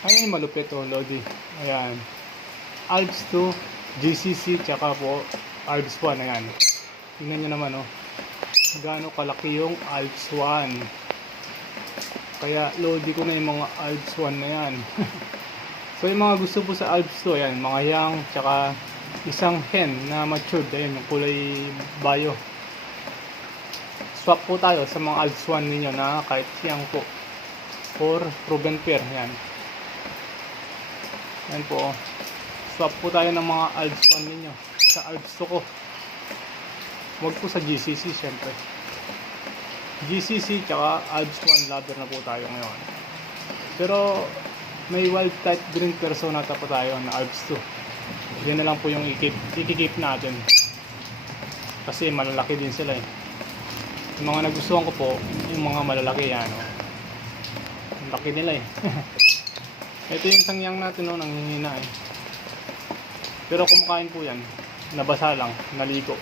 Ay, malupit oh, Lodi. Ayan. Alps 2, GCC, tsaka po Alps 1. Ayan. Tingnan nyo naman oh. Gaano kalaki yung Alps 1. Kaya Lodi ko na yung mga Alps 1 na yan. So yung mga gusto po sa Alps 2, ayan, mga young, tsaka isang hen na matured. Ayan, yung kulay bayo. Swap po tayo sa mga Alps 1 ninyo na kahit young po. For proven pair. Ayan. Ayan po. Swap po tayo ng mga Alps 1 ninyo sa Alps 2 ko. Huwag po sa GCC syempre. GCC tsaka Alps 1 lover na po tayo ngayon. Pero may wild type green personata po tayo na Alps 2. Yan na lang po yung ikikip natin. Kasi malalaki din sila eh. Yung mga nagustuhan ko po, yung mga malalaki yan. Oh. Ang laki nila eh. Ito yung sangyang natin no, nanghihina eh. Pero kumakain po yan. Nabasa lang, naligo.